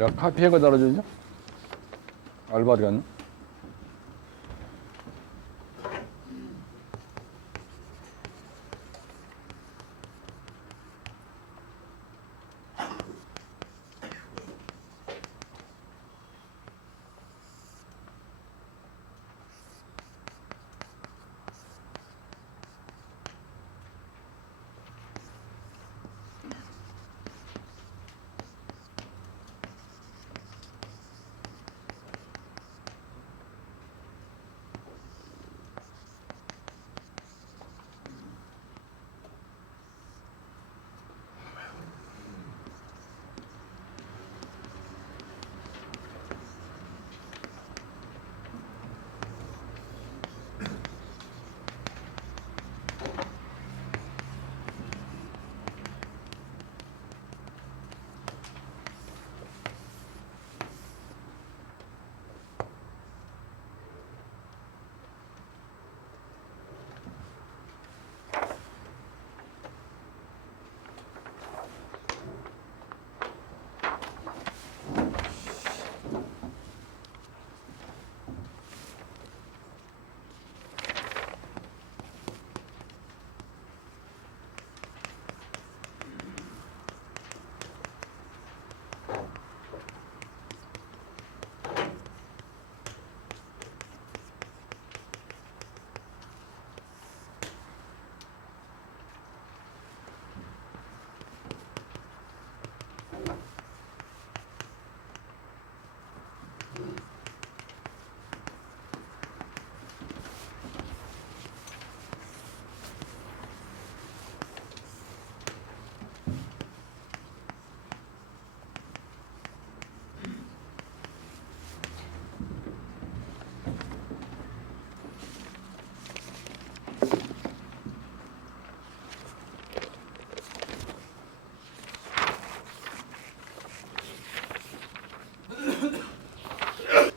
야, 카피해가 달아주냐? 알바 어디 갔나?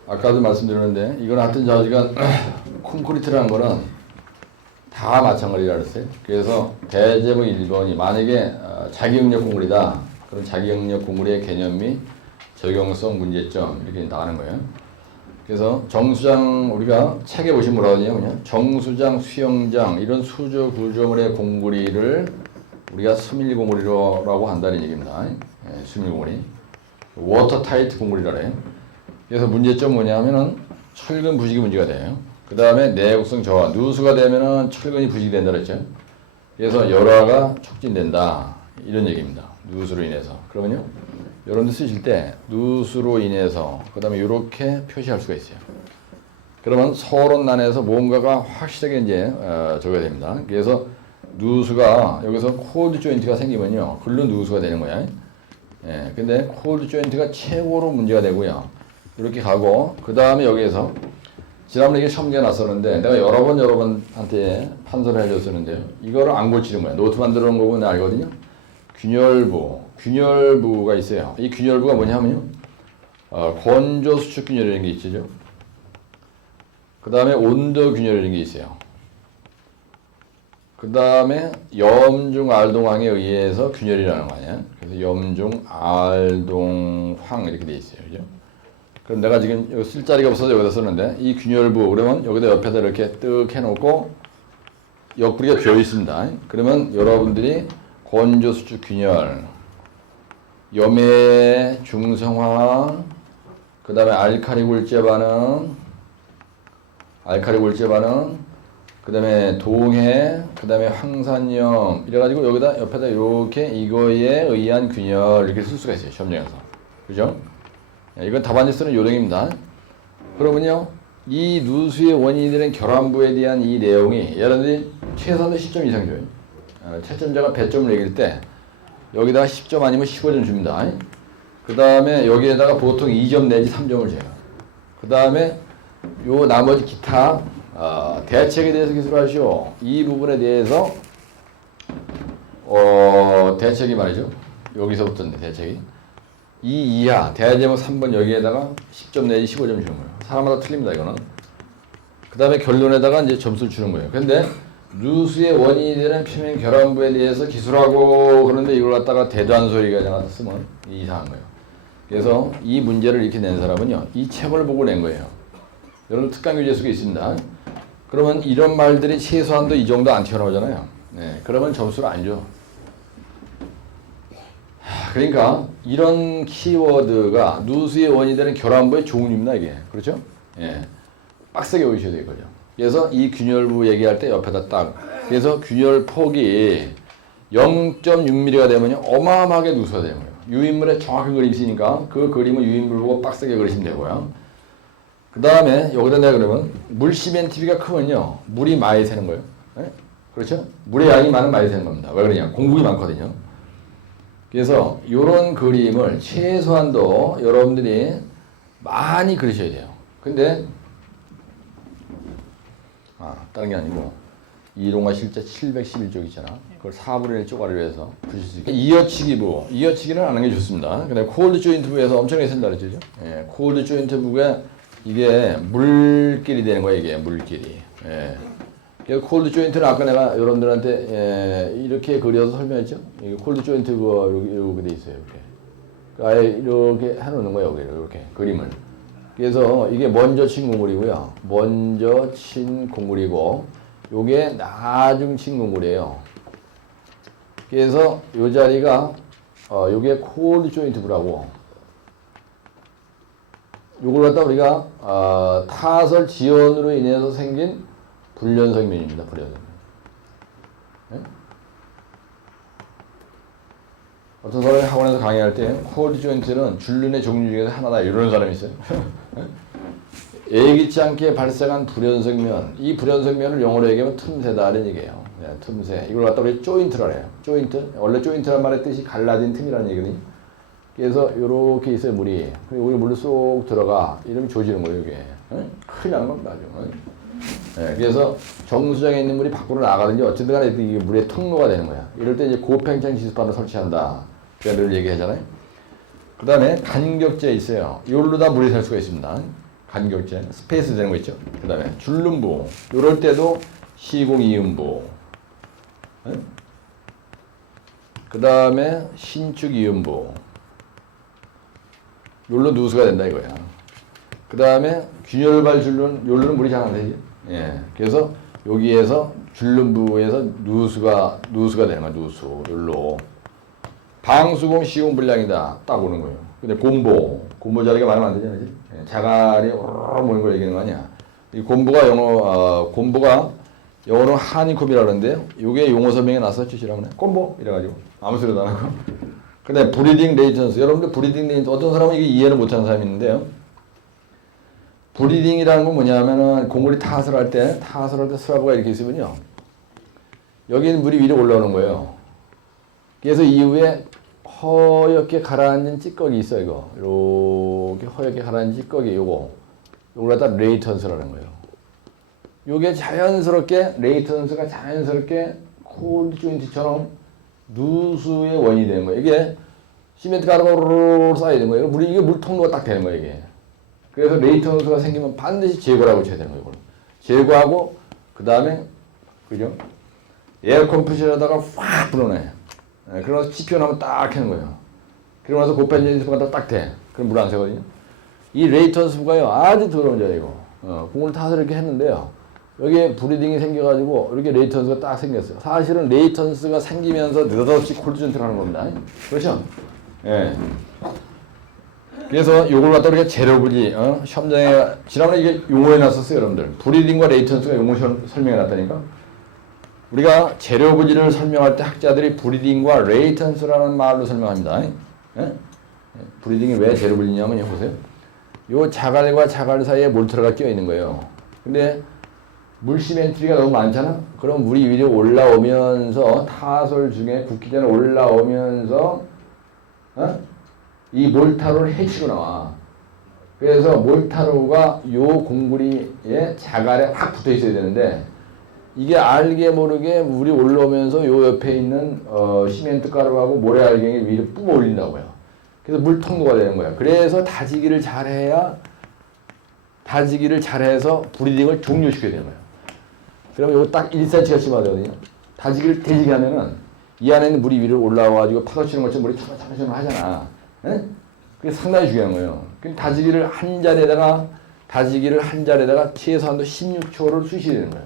아까도 말씀드렸는데 이건 하여튼 저희가 콘크리트라는 거는 다 마찬가지라 그랬어요. 그래서 대제목 1번이 만약에 자기응력 공물이다. 그럼 자기응력 공물의 개념 및 적용성 문제점 이렇게 나가는 거예요. 그래서 정수장 우리가 책에 보시면 뭐라고 하냐 그냥 정수장, 수영장 이런 수조 구조물의 공구리를 우리가 수밀 공구리라고 한다는 얘기입니다. 예, 수밀 공구리. 워터타이트 공구리라 그래요. 그래서 문제점 뭐냐면은 철근 부식이 문제가 돼요. 그 다음에 내구성 저하, 누수가 되면은 철근이 부식이 된다 그랬죠. 그래서 열화가 촉진된다 이런 얘기입니다. 누수로 인해서. 그러면요, 여러분들 쓰실 때 누수로 인해서 그 다음에 이렇게 표시할 수가 있어요. 그러면 서론란에서 뭔가가 확실하게 이제 적어야 됩니다. 그래서 누수가 여기서 콜드 조인트가 생기면요, 글로 누수가 되는 거야. 예, 근데 콜드 조인트가 최고로 문제가 되고요. 이렇게 가고 그 다음에 여기에서 지난번에 이게 시험지가 났었는데 내가 여러분한테 판서를 해줬었는데요. 이거를 안 고치는 거야. 노트 만들어 놓은 거고 내가 알거든요. 균열부가 있어요. 이 균열부가 뭐냐면요, 건조 수축 균열이라는 게 있죠. 그 다음에 온도 균열이라는 게 있어요. 그 다음에 염중-알동황에 의해서 균열이라는 거 아니야. 그래서 염중-알동황 이렇게 돼 있어요. 그죠? 그럼 내가 지금 여기 쓸 자리가 없어서 여기다 썼는데 이 균열부 그러면 여기다 옆에다 이렇게 뜩 해놓고 옆구리가 비어 있습니다. 그러면 여러분들이 건조수축 균열, 염해 중성화, 그 다음에 알카리 굴제 반응, 그 다음에 동해, 그 다음에 황산염 이래가지고 여기다 옆에다 이렇게 이거에 의한 균열 이렇게 쓸 수가 있어요. 시험장에서. 그죠? 이건 답안지 쓰는 요령입니다. 그러면요, 이 누수의 원인이 되는 결함부에 대한 이 내용이 여러분들이 최소한 10점 이상 줘요. 채점자가 100점을 매길 때 여기다가 10점 아니면 15점 줍니다. 그 다음에 여기에다가 보통 2점 내지 3점을 줘요. 그 다음에 요 나머지 기타 대책에 대해서 기술하시오. 이 부분에 대해서 대책이 말이죠. 여기서부터인데 대책이 이 이하 대제목 3번 여기에다가 10점 내지 15점 주는 거예요. 사람마다 틀립니다 이거는. 그 다음에 결론에다가 이제 점수를 주는 거예요. 근데 누수의 원인이 되는 표면 결함부에 대해서 기술하고 그런데 이걸 갖다가 대단소리가 나가서 쓰면 이상한 거예요. 그래서 이 문제를 이렇게 낸 사람은요, 이 책을 보고 낸 거예요. 여러분 특강 교재 속에 있습니다. 그러면 이런 말들이 최소한도 이 정도 안 튀어나오잖아요. 네, 그러면 점수를 안 줘. 그러니까 이런 키워드가 누수의 원인이 되는 결함부의 종류입니다, 이게. 그렇죠? 예. 빡세게 보셔야 되거든요. 그래서 이 균열부 얘기할 때 옆에다 딱. 그래서 균열 폭이 0.6mm가 되면요, 어마어마하게 누수가 되는 거예요. 유인물에 정확한 그림이 있으니까 그 그림을 유인물 보고 빡세게 그리시면 되고요. 그 다음에 여기다 내가 그러면 물 시멘트비가 크면요, 물이 많이 새는 거예요. 네? 그렇죠? 물의 양이 많으면 많이 새는 겁니다. 왜 그러냐? 공국이 많거든요. 그래서 이런 그림을 최소한도 여러분들이 많이 그리셔야 돼요. 근데 다른 게 아니고 이동화 실제 711쪽 있잖아. 그걸 4분의 1 쪼가리로 해서 부실 수 있게. 이어치기부. 이어치기는 안 하는 게 좋습니다. 근데 코올드 조인트 부에서 엄청나게 쓴다 그랬죠. 예, 코올드 조인트 부에 이게 물길이 되는 거예요. 이게 물길이. 예. 그래서 콜드 조인트는 아까 내가 여러분들한테 이렇게 그려서 설명했죠. 이게 콜드 조인트가 이렇게 돼 있어요. 이렇게. 아예 이렇게 해놓는 거예요. 여기 이렇게 그림을. 그래서 이게 먼저 친 공물이고요. 먼저 친 공물이고, 요게 나중 친 공물이에요. 그래서 요 자리가 요게 콜드 조인트부라고. 요걸 갖다 우리가 타설 지연으로 인해서 생긴 불연성면입니다. 불연성면. 네? 어떤 사람이 학원에서 강의할 때 콜드 조인트는 줄눈의 종류 중에서 하나다 이러는 사람이 있어요. 예기치 않게 발생한 불연성면, 이 불연성면을 영어로 얘기하면 틈새다는 얘기예요. 네, 틈새. 이걸 갖다 우리 조인트라 해요. 조인트. 원래 조인트란 말의 뜻이 갈라진 틈이라는 얘기거든요. 그래서 요렇게 있어요, 물이. 그리고 여기 물로 쏙 들어가. 이러면 조지는 거예요, 이게. 네? 큰일 나는 겁니다, 아주. 네, 그래서 정수장에 있는 물이 밖으로 나가든지 어쨌든 간에 이게 물의 통로가 되는 거야. 이럴 때 이제 고팽창 지수판을 설치한다. 제가 늘 얘기하잖아요. 그 다음에 간격제 있어요. 이걸로 다 물이 살 수가 있습니다. 간격제. 스페이스 되는 거 있죠. 그 다음에 줄눈부. 이럴 때도 시공이음부. 네? 그 다음에 신축이음부. 요로 누수가 된다 이거야. 그 다음에 균열발 줄눈, 요로는 물이 잘 안 되지. 예. 그래서 여기에서 줄눈부에서 누수가 되는 거야, 누수. 요로. 방수공 시공 불량이다. 딱 오는 거예요. 근데 곰보 자리가 많으면 안 되잖아, 그지? 예. 자갈이 오르르 모이는 걸 얘기하는 거 아니야. 이 곰보가 곰보가 영어로 하니콤이라고 그러는데요. 요게 용어 설명에 나왔었죠, 지난번에. 곰보! 이래가지고. 아무 소리도 안 하고. 근데 브리딩 레이턴스. 여러분들 브리딩 레이턴스, 어떤 사람은 이게 이해를 못하는 사람이 있는데요. 브리딩이라는 건 뭐냐면은 공물이 타설 할 때 스라브가 이렇게 있으면요. 여기는 물이 위로 올라오는 거예요. 그래서 이후에 허옇게 가라앉은 찌꺼기 있어요, 이거. 이렇게 허옇게 가라앉은 찌꺼기, 요걸 갖다 레이턴스라는 거예요. 요게 레이턴스가 자연스럽게 콜드 조인트처럼 누수의 원인이 되는 거예요. 이게 시멘트 가루가 오르르 쌓여야 되는 거예요. 이게 물통로가 딱 되는 거예요, 이게. 그래서 레이턴스가 생기면 반드시 제거를 하고 쳐야 되는 거예요, 이걸. 제거하고, 그 다음에, 그죠? 에어 컴프레셔에다가 확 불어내. 네, 그러면서 치표나면 딱 하는 거예요. 그러고 나서 고펜젠스가 딱 돼. 그럼 물 안 새거든요. 이 레이턴스부가요, 아주 더러운 자리고, 공을 타서 이렇게 했는데요. 여기에 브리딩이 생겨가지고, 이렇게 레이턴스가 딱 생겼어요. 사실은 레이턴스가 생기면서 느닷없이 콜드전트를 하는 겁니다. 그렇죠? 예. 네. 그래서 요걸 갖다 우리가 재료분리, 시험장에, 지난번에 이게 용어에 놨었어요, 여러분들. 브리딩과 레이턴스가 용어 설명해 놨다니까? 우리가 재료분리를 설명할 때 학자들이 브리딩과 레이턴스라는 말로 설명합니다. 예? 브리딩이 왜 재료분리냐면, 보세요. 요 자갈과 자갈 사이에 몰트라가 끼어 있는 거예요. 근데 물 시멘트리가 너무 많잖아? 그럼 물이 위로 올라오면서 타설 중에 굳기 전에 올라오면서, 이 몰타루를 해치고 나와. 그래서 몰타루가 요 공구리에 자갈에 확 붙어 있어야 되는데, 이게 알게 모르게 물이 올라오면서 요 옆에 있는 시멘트 가루하고 모래알갱이 위로 뿜어 올린다고요. 그래서 물 통로가 되는 거야. 그래서 다지기를 잘해서 브리딩을 종료시켜야 되는 거예요. 그러면 이거 딱 1cm씩 맞거든요. 다지기를 대지게 하면은 이 안에 있는 물이 위로 올라와가지고 파도 치는 것처럼 물이 차근차근 하잖아. 예? 그게 상당히 중요한 거예요. 그럼 다지기를 한 자리에다가 최소한도 16초를 쑤셔야 되는 거예요.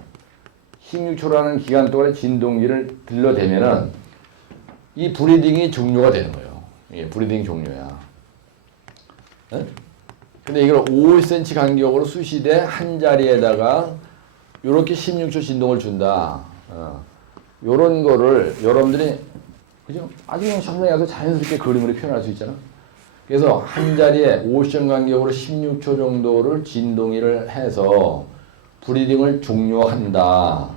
16초라는 기간 동안에 진동기를 들러대면은 이 브리딩이 종료가 되는 거예요. 이게 브리딩 종료야. 네? 근데 이걸 5cm 간격으로 쑤시되 한 자리에다가 요렇게 16초 진동을 준다. 요런 거를 여러분들이 그죠? 아주 그냥 현장에 가서 자연스럽게 그림으로 표현할 수 있잖아. 그래서 한 자리에 50점 간격으로 16초 정도를 진동이를 해서 브리딩을 종료한다.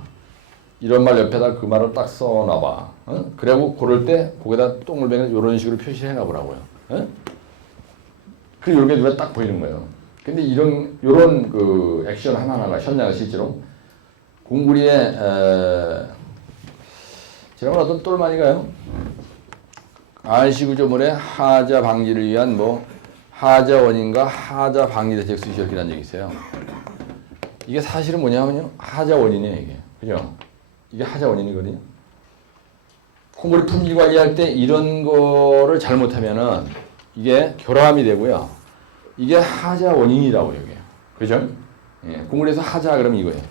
이런 말 옆에다 그 말을 딱 써놔봐. 그리고 고를 때 거기다 동글뱅이를 이런 식으로 표시해 놔보라고요. 그리고 이렇게 눈에 딱 보이는 거예요. 근데 요런 그 액션 하나하나가 현장에 실제로 공구리에 지난번 어떤 똘마니가요? RC 구조물의 하자 방지를 위한 하자 원인과 하자 방지 대책 수시 이렇게 한 적이 있어요. 이게 사실은 뭐냐면요. 하자 원인이에요, 이게. 그죠? 이게 하자 원인이거든요. 콩고리 품질 관리할 때 이런 거를 잘못하면은 이게 결함이 되고요. 이게 하자 원인이라고 여기요. 그죠? 예, 콩고리에서 하자 그러면 이거예요.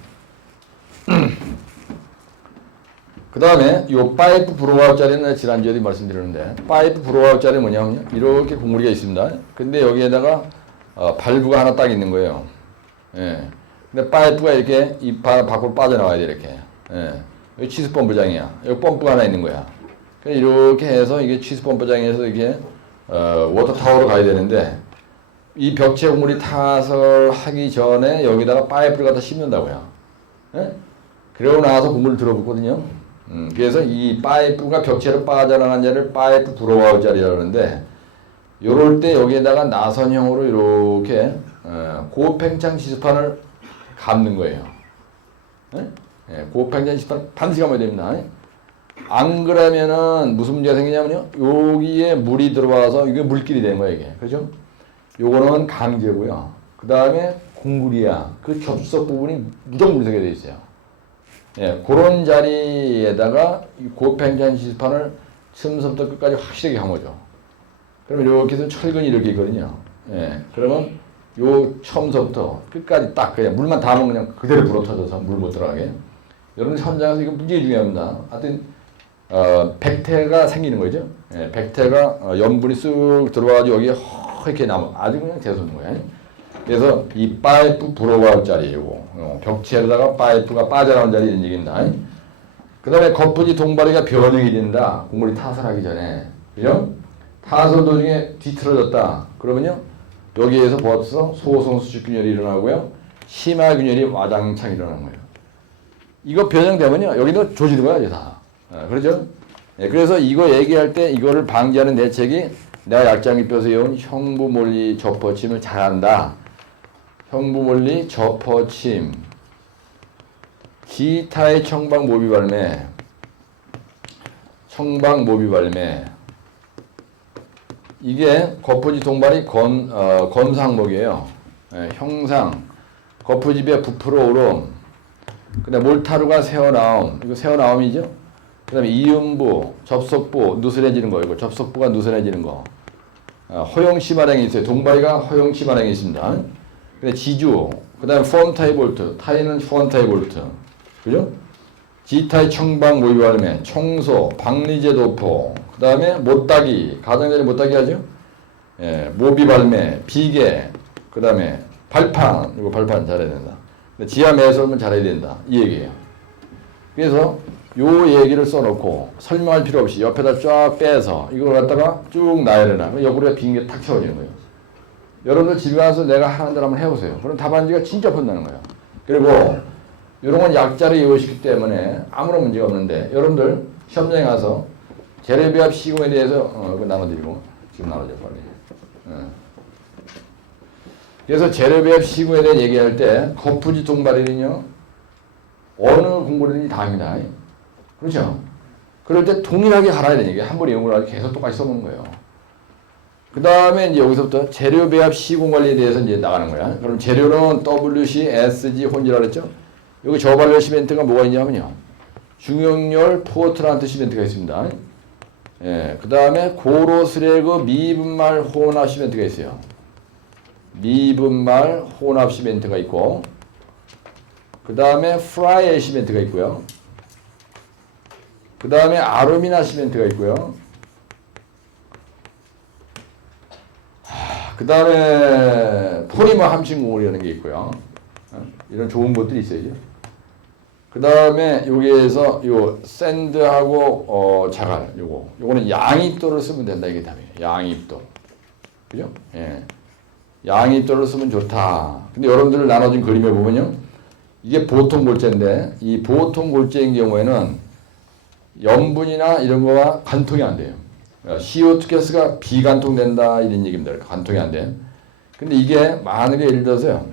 그 다음에 요 파이프 브로아웃자리는 지난주에도 말씀드렸는데 파이프 브로아웃자리 뭐냐면요. 이렇게 공구리가 있습니다. 근데 여기에다가 발부가 하나 딱 있는 거예요. 예. 근데 파이프가 이렇게 이 밖으로 빠져나와야 돼 이렇게. 예. 여기 치수 펌프장이야. 여기 펌프가 하나 있는 거야. 그래서 이렇게 해서 이게 치수 펌프장에서 이게 워터 타워로 가야 되는데 이 벽체 공구리 타설하기 전에 여기다가 파이프를 갖다 심는다고요. 예? 그러고 나서 공구리를 들어붙거든요. 그래서 이 파이프가 벽체로 빠져나간 자리를 파이프 브로아웃 자리라고 하는데 요럴 때 여기에다가 나선형으로 이렇게 고팽창 시스판을 감는 거예요. 예, 고팽창 시스판 반드시 감아야 됩니다. 안 그러면은 무슨 문제가 생기냐면요. 여기에 물이 들어와서 이게 물길이 되는 거예요, 이게. 그죠? 요거는 강제고요. 그 다음에 공구리야. 그 접속 부분이 무조건 물색이 되어 있어요. 예, 그런 자리에다가 고팽창 시스판을 처음부터 끝까지 확실하게 감아줘. 그러면 이렇게 해서 철근이 이렇게 있거든요. 예, 그러면 요 처음부터 끝까지 딱 그냥 물만 닿으면 그냥 그대로 불어터져서 물 못 들어가게. 여러분 현장에서 이거 굉장히 중요합니다. 하여튼 백태가 생기는 거죠. 예, 백태가 염분이 쑥 들어와가지고 여기에 허옇게 남아. 아주 그냥 재수없는 거예요. 그래서 이 파이프 브로아웃 자리이고 벽체에다가 파이프가 빠져나온 자리 이런 얘기입니다. 그 다음에 거푸지 동바리가 변형이 된다. 공구리 타설하기 전에. 그죠? 타설 도중에 뒤틀어졌다. 그러면요. 여기에서 벌써 소성 수축균열이 일어나고요. 심화균열이 와장창 일어나는 거예요. 이거 변형되면요. 여기도 조지는 거야, 이제 다. 그렇죠? 예, 그래서 이거 얘기할 때 이거를 방지하는 대책이 내가 약장 입혀서 해온 형부몰리 접퍼침을 잘한다. 형부몰리 접퍼침, 기타의 청방 모비 발매, 청방 모비 발매. 이게 거푸지 동발이 검상목이에요. 예, 형상, 거푸집의 부풀어 오름, 그 다음에 몰타루가 새어나옴, 이거 새어나옴이죠. 그 다음에 이음부, 접속부, 누스해지는 거, 이거 접속부가 누스해지는 거. 허용치 발행이 있어요. 동바리가 허용치 발행이 있습니다. 근데 지주, 그 다음에 폰타이 볼트, 타이는 폰타이 볼트, 그죠? 지타이 청방 모의 발매, 청소, 박리제 도포, 그 다음에 못따기, 가장자리 못따기 하죠? 예, 모비 발매, 비계, 그 다음에 발판, 이거 발판 잘해야 된다. 지하 매설은 잘해야 된다. 이 얘기예요. 그래서 요 얘기를 써놓고 설명할 필요 없이 옆에다 쫙 빼서 이걸 갖다가 쭉 나열해놔. 옆으로 빈 게 탁 채워지는 거예요. 여러분들 집에 가서 내가 하는 대로 한번 해보세요. 그럼 답안지가 진짜 푼다는 거예요. 그리고 이런 건 약자를 이용시키기 때문에 아무런 문제가 없는데 여러분들 시험장에 가서 재료비합 시공에 대해서 그거 나눠드리고 지금 나눠줘 빨리. 그래서 재료비합 시공에 대해 얘기할 때 거푸지 동발이는요 어느 공부든지 다 합니다. 그렇죠? 그럴 때 동일하게 갈아야 되는 게 한 번에 연구를 하고 계속 똑같이 써놓은 거예요. 그 다음에 이제 여기서부터 재료 배합 시공 관리에 대해서 이제 나가는 거야. 그럼 재료는 WC, SG 혼지라 그랬죠? 여기 저발열 시멘트가 뭐가 있냐면요. 중용열 포트란트 시멘트가 있습니다. 예, 그 다음에 고로 슬래그 미분말 혼합 시멘트가 있어요. 미분말 혼합 시멘트가 있고, 그 다음에 프라이 시멘트가 있고요. 그 다음에 아루미나 시멘트가 있고요. 그 다음에 포리머 함신공울이라는 게 있고요. 이런 좋은 것들이 있어야죠. 그 다음에 여기에서 요 샌드하고 자갈 요거는 양입도를 쓰면 된다 이게 답이에요. 양입도. 그죠? 예. 양입도를 쓰면 좋다. 근데 여러분들 나눠진 그림에 보면요. 이게 보통 골재인데 이 보통 골재인 경우에는 염분이나 이런 거와 간통이 안 돼요. CO2 가스가 비간통된다 이런 얘기입니다. 간통이 안 돼. 근데 이게 만약에 예를 들어서요.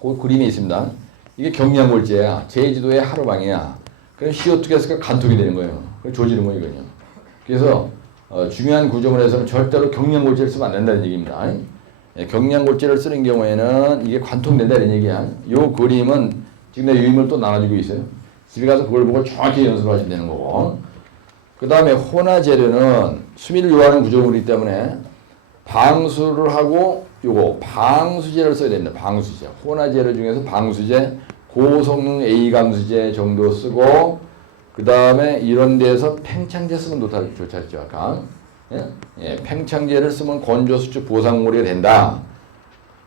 그 그림이 있습니다. 이게 경량골재야. 제주도의 하루방이야. 그럼 CO2 가스가 간통이 되는 거예요. 조지는 거예요, 이거요. 그래서 중요한 구조물에서는 절대로 경량골재를 쓰면 안 된다는 얘기입니다. 예, 경량골재를 쓰는 경우에는 이게 관통된다 이런 얘기야. 이 그림은 지금 내 유인물 또 나눠주고 있어요. 집에 가서 그걸 보고 정확히 연습을 하시면 되는 거고. 그 다음에 혼화 재료는 수미를 요하는 구조물이기 때문에 방수를 하고 요거 방수제를 써야 됩니다. 방수제. 혼화 재료 중에서 방수제, 고성능 A 감수제 정도 쓰고 그 다음에 이런 데서 팽창제 쓰면 좋겠죠. 아까 예, 팽창제를 쓰면 건조 수축 보상물이 된다.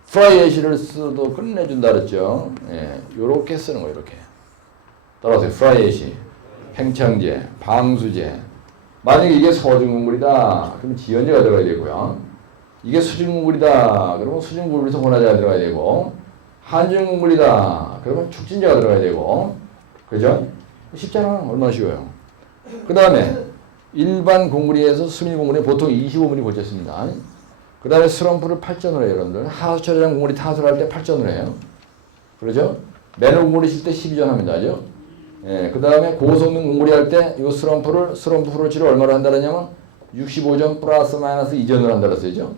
프라이 애쉬를 써도 끝내준다 그랬죠. 예, 요렇게 쓰는 거예요. 이렇게. 따라서 프라이 애쉬, 팽창제, 방수제. 만약에 이게 서중국물이다. 그러면 지연제가 들어가야 되고요. 이게 수중국물이다. 그러면 수중국물에서 혼화제가 들어가야 되고 한중국물이다. 그러면 축진제가 들어가야 되고 그죠? 쉽잖아. 얼마나 쉬워요. 그 다음에 일반 곡물에서 수밀곡물에 보통 25mm이 골재습니다. 그 다음에 스럼프를 8전으로 해요. 여러분들. 하수처리랑 곡물이 타설을 할 때 8전으로 해요. 그러죠? 매너 곡물이 실 때 12전 합니다. 그죠? 예, 그 다음에 고성능 곡물이 할 때 이 스럼프 프로치를 얼마로 한다 그러냐면 65전 플러스 마이너스 2전으로 한다 그랬어요.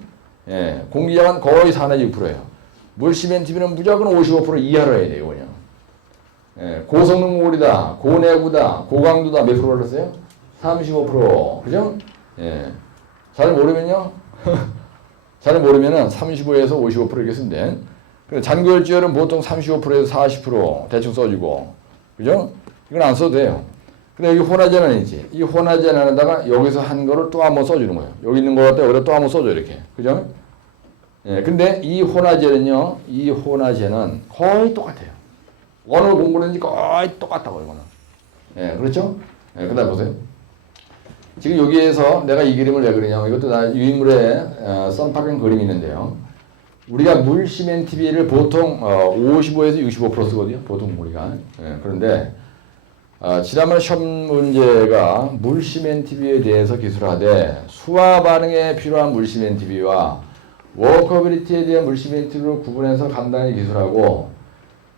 예, 공기량은 거의 4 내지 6%예요. 물시멘트비는 무조건 55% 이하로 해야 돼요. 그냥. 예, 고성능 곡물이다. 고내구다. 고강도다. 몇 프로 그랬어요? 35%. 그죠? 예. 잘 모르면요. 잘 모르면은 35에서 55% 이렇게 쓰면 돼. 잔고열지열은 보통 35%에서 40% 대충 써주고. 그죠? 이건 안 써도 돼요. 근데 여기 혼화제는 있지. 이 혼화제는에다가 여기서 한 거를 또 한번 써주는 거예요. 여기 있는 거 갖다 여기다 또 한번 써줘, 이렇게. 그죠? 예. 근데 이 혼화제는요, 이 혼화제는 거의 똑같아요. 어느 공부든지 거의 똑같다고, 이거는. 예. 그렇죠? 예. 그 다음 보세요. 지금 여기에서 내가 이 그림을 왜 그리냐면 이것도 나 유인물에 썬파킹 그림이 있는데요. 우리가 물 시멘트 비를 보통 55에서 65% 쓰거든요. 보통 우리가. 예, 그런데 지난번에 시험 문제가 물 시멘트 비에 대해서 기술하되 수화 반응에 필요한 물 시멘트 비와 워커빌리티에 대한 물 시멘트를 구분해서 간단히 기술하고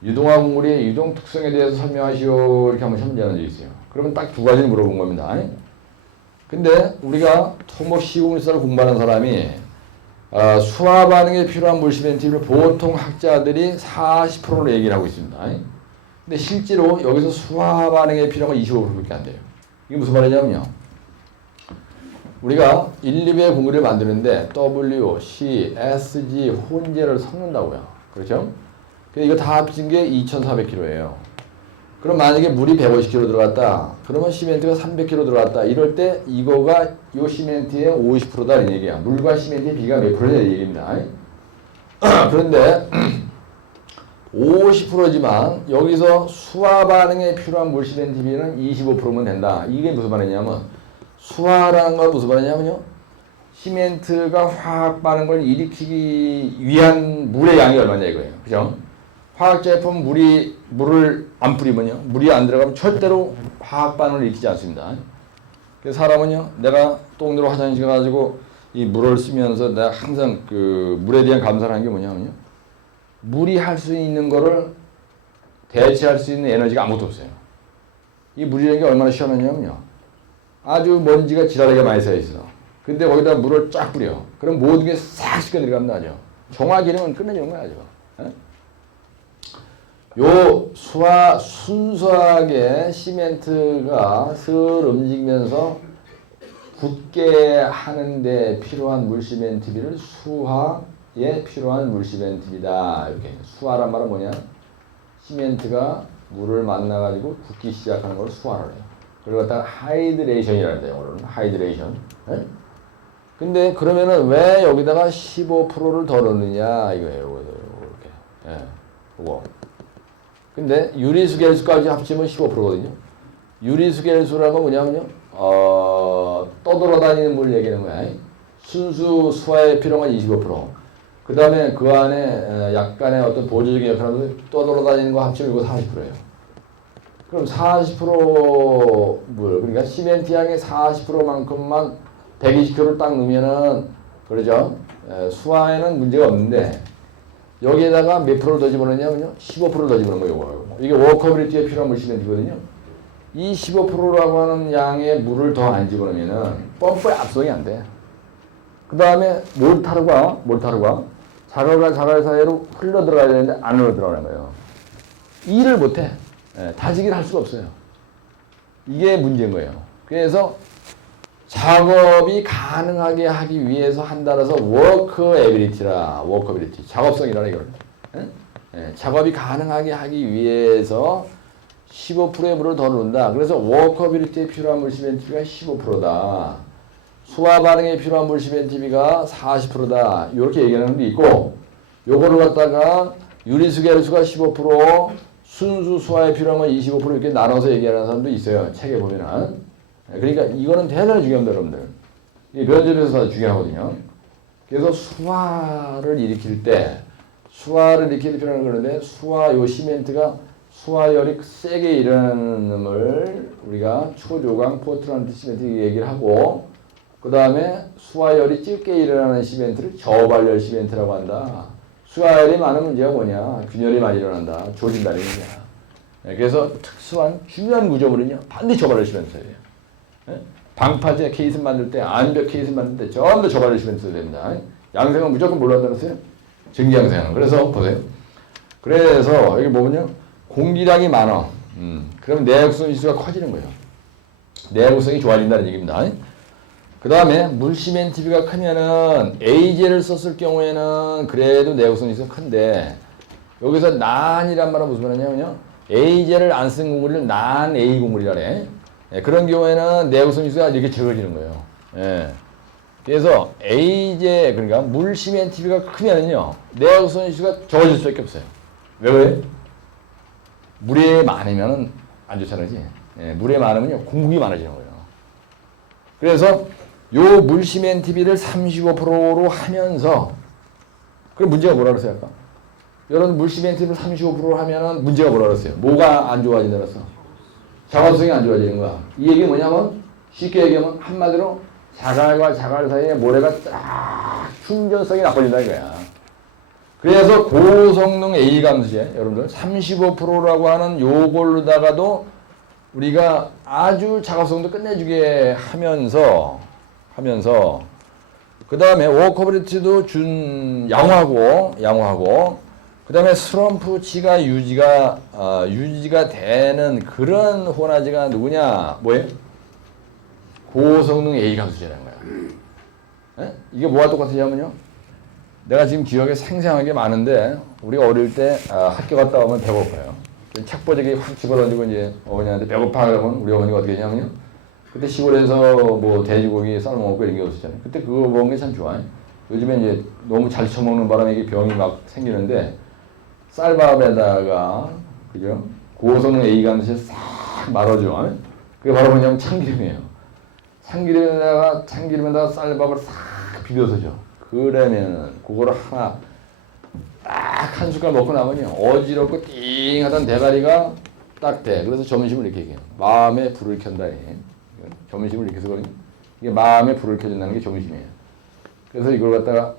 유동화 곡물의 유동 특성에 대해서 설명하시오 이렇게 한번 시험 문제 한 적이 있어요. 그러면 딱 두 가지를 물어본 겁니다. 근데 우리가 토목 시공일사를 공부하는 사람이 수화 반응에 필요한 물시멘트를 보통 학자들이 40%로 얘기를 하고 있습니다. 근데 실제로 여기서 수화 반응에 필요한 건 25%밖에 안 돼요. 이게 무슨 말이냐면요. 우리가 1, 2배 공구를 만드는데 W, C, S, G 혼재를 섞는다고요. 그렇죠? 근데 이거 다 합친 게 2,400kg예요. 그럼 만약에 물이 150kg 들어갔다. 그러면 시멘트가 300kg 들어갔다. 이럴 때 이거가 요 시멘트의 50%다 이 얘기야. 물과 시멘트의 비가 몇 프로냐 이 얘기입니다. 그런데 50%지만 여기서 수화 반응에 필요한 물 시멘트 비는 25%면 된다. 이게 무슨 말이냐면 수화라는 건 무슨 말이냐면요. 시멘트가 화학 반응을 일으키기 위한 물의 양이 얼마냐 이거예요. 그죠? 화학 제품 물을 안 뿌리면요. 물이 안 들어가면 절대로 화학 반응을 일으키지 않습니다. 그래서 사람은요. 내가 똥으로 화장실 가가지고 이 물을 쓰면서 내가 항상 그 물에 대한 감사를 하는 게 뭐냐면요. 물이 할 수 있는 거를 대체할 수 있는 에너지가 아무것도 없어요. 이 물이라는 게 얼마나 시원하냐면요. 아주 먼지가 지랄하게 많이 쌓여있어. 근데 거기다 물을 쫙 뿌려. 그럼 모든 게 싹 씻겨 들어가면 나죠. 정화 기능은 끝내주는 거야, 지금. 요 순수하게 시멘트가 슬 움직이면서 굳게 하는데 필요한 물시멘트비를 수화에 필요한 물시멘트비다. 이렇게 수화란 말은 뭐냐? 시멘트가 물을 만나가지고 굳기 시작하는 걸 수화를 해요. 그리고 갖다가 하이드레이션이라는데 영어로는 하이드레이션. 네? 근데 그러면은 왜 여기다가 15%를 더 넣느냐 이거예요. 이렇게. 예. 그거. 근데 유리수 계수까지 합치면 15%거든요. 유리수 계수라고 뭐냐면요. 떠돌아다니는 물 얘기하는 거야. 순수 수화에 필요한 25%. 그 다음에 그 안에 약간의 어떤 보조적인 역할을 떠돌아다니는 거 합치면 이거 40%예요. 그럼 40% 물, 그러니까 시멘트 양의 40%만큼만 120kg를 딱 넣으면은, 그러죠? 수화에는 문제가 없는데, 여기에다가 몇 프로를 더 집어넣냐면요? 15%를 더 집어넣은 거예요. 이게 워커빌리티에 필요한 물 시멘트거든요. 이 15%라고 하는 양의 물을 더 안 집어넣으면은 펌프에 압송이 안 돼. 그 다음에 몰타르가 자갈과 자갈 사이로 흘러 들어가야 되는데 안 흘러 들어가는 거예요. 일을 못 해. 다지기를 할 수가 없어요. 이게 문제인 거예요. 그래서 작업이 가능하게 하기 위해서 한다라서 워커빌리티, 작업성이라는 이걸. 작업이 가능하게 하기 위해서 15%의 물을 더 넣는다. 그래서 워커빌리티에 필요한 물 시멘트비가 15%다. 수화 반응에 필요한 물 시멘트비가 40%다. 이렇게 얘기하는 게 있고, 요거를 갖다가 유리수 계수가 15%, 순수 수화에 필요한 건 25% 이렇게 나눠서 얘기하는 사람도 있어요. 책에 보면은. 그러니까 이거는 대단히 중요합니다, 여러분들. 이 면접에서 중요하거든요. 그래서 수화를 일으킬 때 필요한 그런데 수화 요 시멘트가 수화열이 세게 일어나는 놈을 우리가 초조강 포트란트 시멘트 얘기를 하고, 그 다음에 수화열이 적게 일어나는 시멘트를 저발열 시멘트라고 한다. 수화열이 많은 문제가 뭐냐? 균열이 많이 일어난다. 조진다는 얘기야. 그래서 특수한 중요한 구조물은요, 반드시 저발열 시멘트예요. 방파제 케이스 만들 때, 암벽 케이스 만들 때 전부 다 저발열 시멘트 써야 됩니다. 양생은 무조건 뭘로 한다면서요? 증기양생은. 그래서 보세요. 그래서 여기 보면요, 공기량이 많아. 그럼 내역성 지수가 커지는 거예요. 내역성이 좋아진다는 얘기입니다. 그 다음에 물 시멘트비가 크면은 A제를 썼을 경우에는 그래도 내역성 지수가 큰데, 여기서 난이란 말은 무슨 말이냐면요, A제를 안 쓴 곡물을 난 A 곡물이라 그래. 그런 경우에는 내구성 지수가 이렇게 적어지는 거예요. 그래서 A제, 그러니까 물 시멘트비가 크면요, 내구성 지수가 적어질 수밖에 없어요. 왜 그래? 물에 많으면 안 좋잖아요. 물에 많으면요, 공국이 많아지는 거예요. 그래서 요 물 시멘트비를 35%로 하면서, 그럼 문제가 뭐라 그랬어요, 아까? 이런 물 시멘트비를 35%로 하면은 문제가 뭐라 그랬어요? 뭐가 안 좋아진다 그랬어? 작업성이 안 좋아지는 거야. 이 얘기 뭐냐면, 쉽게 얘기하면 한마디로 자갈과 자갈 사이에 모래가 쫙 충전성이 나빠진다 이거야. 그래서 고성능 A 감수제, 여러분들 35%라고 하는 요걸로다가도 우리가 아주 작업성도 끝내주게 하면서 그 다음에 워커빌리티도 양호하고 그 다음에 슬럼프치가 유지가 되는 그런 호나지가 누구냐? 뭐예요? 고성능 A 감수제라는 거야. 이게 뭐가 똑같으냐면요, 내가 지금 기억에 생생하게 많은데, 우리가 어릴 때 학교 갔다 오면 배고파요. 책보자기 확 집어던지고 이제 어머니한테 배고파 그러면 우리 어머니가 어떻게 했냐면요, 그때 시골에서 뭐 돼지고기 삶아먹고 이런 게 없었잖아요. 그때 그거 먹은 게 참 좋아요. 요즘에 이제 너무 잘 처먹는 바람에 이게 병이 막 생기는데, 쌀밥에다가, 그죠? 고성능 A 감수제 싹 말아줘. 그게 바로 뭐냐면 참기름이에요. 참기름에다가 쌀밥을 싹 비벼서 줘. 그러면 그거를 하나 딱 한 숟갈 먹고 나면요, 어지럽고 띵하던 대가리가 딱 돼. 그래서 점심을 이렇게 얘기해요. 마음에 불을 켠다. 점심을 이렇게 쓰거든요. 이게 마음에 불을 켜준다는 게 점심이에요. 그래서 이걸 갖다가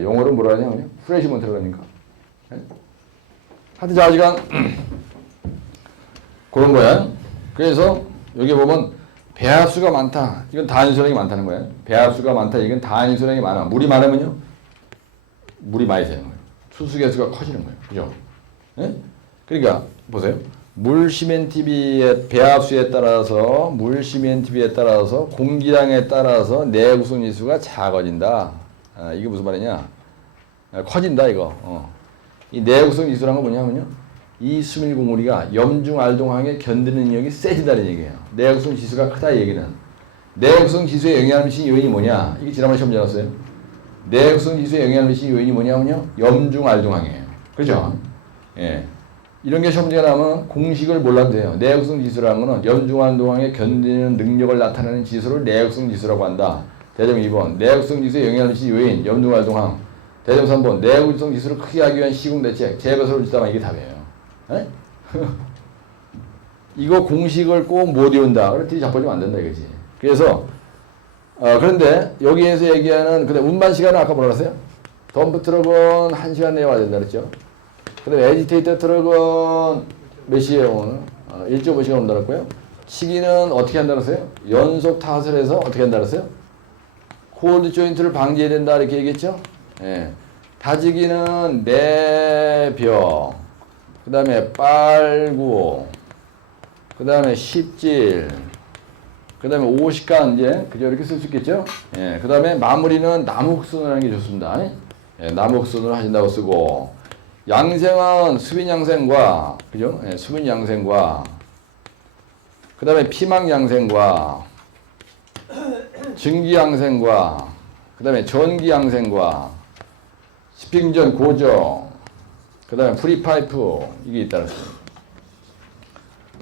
영어로 뭐라 하냐면요, 프레시먼트라고 하니까. 하여튼 자지간 그런 거야. 그래서 여기 보면 배합수가 많다. 이건 단위수량이 많다는 거예요. 배합수가 많다. 이건 단위수량이 많아. 물이 많으면요, 물이 많이 새는 거예요. 수수계수가 커지는 거예요. 그죠? 그러니까 보세요. 물 시멘트비의 배합수에 따라서 물 시멘트비에 따라서 공기량에 따라서 내구성 지수가 작아진다. 이게 무슨 말이냐? 커진다 이거. 이 내구성 지수라는 건 뭐냐면요. 이 수밀공구리가 염중알동항에 견디는 능력이 세진다는 얘기예요. 내구성 지수가 크다 이 얘기는. 내구성 지수에 영향을 미치는 요인이 뭐냐? 이게 지난번에 시험 나왔어요. 내구성 지수에 영향을 미치는 요인이 뭐냐면요. 염중알동항이에요. 그죠? 예. 이런 게 시험지가 나오면 공식을 몰라도 돼요. 내구성 지수라는 거는 염중알동항에 견디는 능력을 나타내는 지수를 내구성 지수라고 한다. 대점 2번. 내구성 지수에 영향을 미치는 요인 염중알동항. 대점 3번. 내구성 지수를 크게 하기 위한 시공대책. 재배설을 짓다만 이게 답이에요. 에? 이거 공식을 꼭 못 외운다. 그래 뒤 자빠지면 안 된다 이거지. 그래서 그런데 여기에서 얘기하는 근데 운반 시간은 아까 뭐라 그랬어요? 덤프 트럭은 1시간 내에 와야 된다 그랬죠? 그다음에 에지테이터 트럭은 몇 시에 오는? 1.5시간 온다 그랬고요. 치기는 어떻게 한다 그랬어요? 연속 탓을 해서 어떻게 한다 그랬어요? 콜드 조인트를 방지해야 된다 이렇게 얘기했죠? 예. 다지기는 내벽, 그 다음에 빨구, 그 다음에 십질, 그 다음에 50간 이제 그죠 이렇게 쓸 수 있겠죠? 예. 그 다음에 마무리는 나무 흑선을 하는 게 좋습니다. 예. 나무 흑선을 하신다고 쓰고 양생은 수빈 양생과 그죠? 예. 수빈 양생과 그 다음에 피망 양생과 증기 양생과 그 다음에 전기 양생과 스핑전 고정 그 다음에 프리파이프 이게 있다는 습니다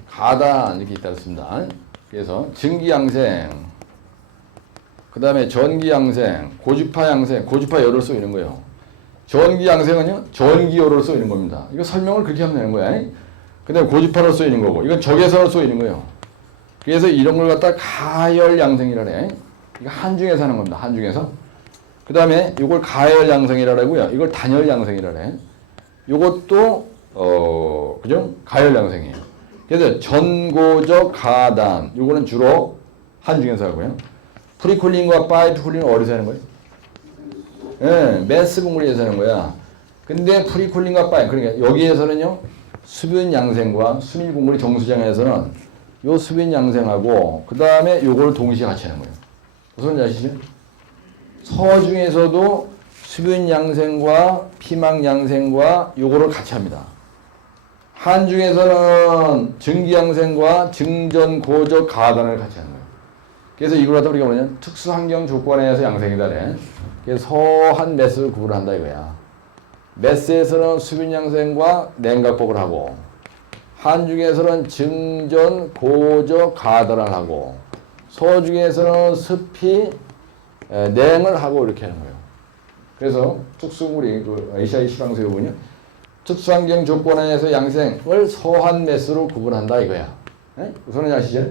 가단 이렇게 있다는 습니다 그래서 증기 양생 그 다음에 전기 양생 고주파 양생 고주파 열을 쏘이는 거예요. 전기 양생은요 전기 열을 쏘이는 겁니다. 이거 설명을 그렇게 하면 되는 거야. 그 다음에 고주파로 쏘이는 거고 이건 적외선으로 쏘이는 거예요. 그래서 이런 걸 갖다 가열 양생이라 그래. 이거 한중에서 하는 겁니다. 한중에서. 그 다음에 이걸 가열 양생이라 하고요. 이걸 단열 양생이라 그래. 요것도 그죠? 가열 양생이에요. 그래서 전고적 가단 요거는 주로 한중에서 하고요. 프리쿨링과 파이프 쿨링은 어디서 하는 거예요? 예, 매스 공구리에서 하는 거야. 근데 프리쿨링과 파이프 그러니까 여기에서는요. 수변 양생과 수밀 공구리 정수장에서는 요 수변 양생하고 그 다음에 요걸 동시에 같이 하는 거예요. 무슨 말인지 아시죠? 서중에서도 수변 양생과 피망 양생과 요거를 같이 합니다. 한중에서는 증기 양생과 증전 고적 가단을 같이 하는 거예요. 그래서 이걸 갖다 우리가 뭐냐 특수 환경 조건에서 양생이다 그래. 그래서 서한 매스를 구분한다 이거야. 매스에서는 수변 양생과 냉각법을 하고 한중에서는 증전 고적 가단을 하고 서중에서는 습히 냉을 하고 이렇게 하는 거예요. 그래서 특수물이 그 ACI 시방서 보면요. 특수환경 조건에서 양생을 서한 매스로 구분한다 이거야. 네? 우선은 아시죠?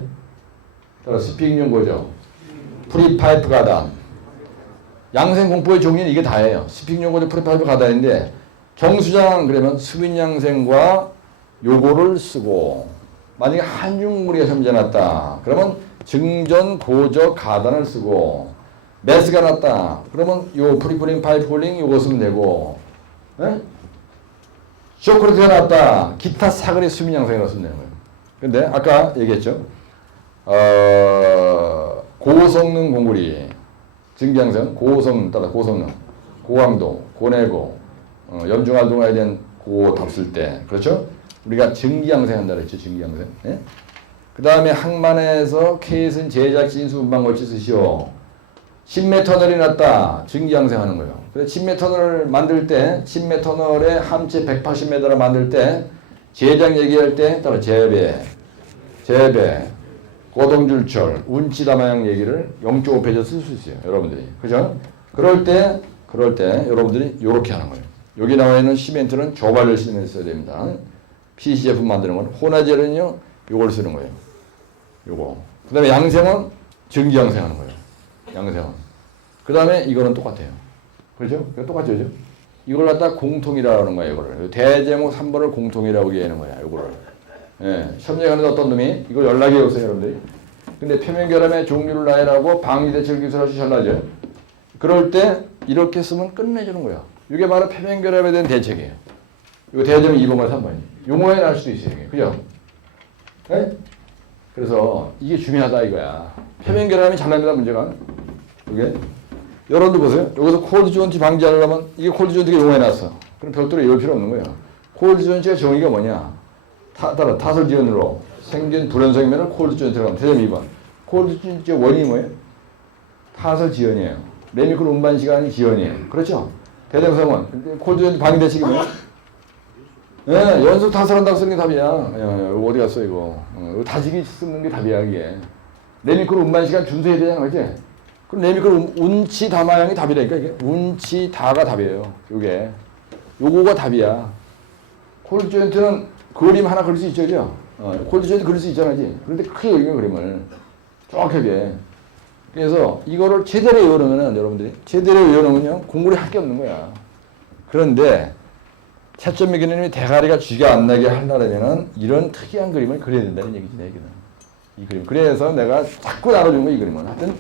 스픽용 고죠. 프리파이프 가단. 양생 공포의 종류는 이게 다예요. 스픽용 고죠 프리파이프 가단인데 정수장 그러면 수빈 양생과 요거를 쓰고 만약에 한중물이 현재났다. 그러면 증전 고적 가단을 쓰고 매스가 났다. 그러면 요 프리쿨링 파이프 쿨링 요거 쓰면 되고 네? 쇼크레트가 났다. 기타 사거리 수민 양상이라고 쓰면 되는 거예요. 근데 아까 얘기했죠. 고성능 공구리 증기양성 고성능 따라 고성능 고강도 고내고 염중활동화에 대한 고답 쓸 때 그렇죠? 우리가 증기양생 한다 그랬죠. 증기양생. 네? 그 다음에 항만에서 케이슨 제작 진수 운반 걸치 쓰시오. 침매 터널이 났다. 증기양생 하는 거예요. 그래서 침매 터널을 만들 때, 침매 터널의 함체 180m를 만들 때, 제작 얘기할 때, 따라 재배, 고동줄철, 운치다마형 얘기를 0.5페이지 쓸 수 있어요. 여러분들이. 그죠? 그럴 때, 여러분들이 요렇게 하는 거예요. 여기 나와 있는 시멘트는 조발열 시멘트 써야 됩니다. PC 제품 만드는 건, 혼화젤은요, 요걸 쓰는 거예요. 요거. 그 다음에 양생은 증기양생 하는 거예요. 양생은. 그 다음에 이거는 똑같아요. 그렇죠? 똑같죠? 그죠? 이걸 갖다 공통이라고 하는 거예요, 이거를. 대제목 3번을 공통이라고 얘기하는 거야, 이거를. 예. 시험장에 가는데 어떤 놈이 이걸 연락해 오세요, 여러분들이. 근데 표면결함의 종류를 나열하고 방위대처 기술을 잘나죠. 그럴 때 이렇게 쓰면 끝내주는 거야. 이게 바로 표면결함에 대한 대책이에요. 이거 대제목 2번과 3번이. 용어에 날 수도 있어요, 이게. 그죠? 네? 그래서 이게 중요하다 이거야. 표면 결함이 잘 납니다 문제가. 이게 여러분들 보세요. 여기서 콜드 조인트 방지하려면 이게 콜드 조인트가 용어해놨어. 그럼 별도로 외울 필요 없는 거예요. 콜드 조인트가 정의가 뭐냐? 따라 타설 지연으로 생긴 불연성면을 콜드 조인트라고 하면 대점 2번. 콜드 조인트 원인이 뭐예요? 타설 지연이에요. 레미클 운반 시간이 지연이에요. 그렇죠? 대장성은 콜드 조인트 방지대책이 뭐예요? 예, 연속 타설한다고 쓰는 게 답이야. 이거 어디 갔어 이거? 이거 다지기 쓰는 게 답이야 이게. 레미클 운반 시간 준수해야 되잖아, 그렇지? 그럼 레미클 운치 다마형이 답이라니까 이게. 운치 다가 답이에요. 요게. 요거가 답이야. 콜드 조인트는 그림 하나 그릴 수 있죠, 그죠? 콜드 조인트 그릴 수 있잖아, 그지? 그런데 크게 그리면 그림을 정확하게. 그래서 이거를 제대로 외우려면은 여러분들이 제대로 외우려면요 공부를 할 게 없는 거야. 그런데 채점 매기님이 대가리가 쥐가 안 나게 하려면은 이런 특이한 그림을 그려야 된다는 얘기지, 내 얘기는. 이 그림. 그래서 내가 자꾸 나눠준 거 이 그림은. 하여튼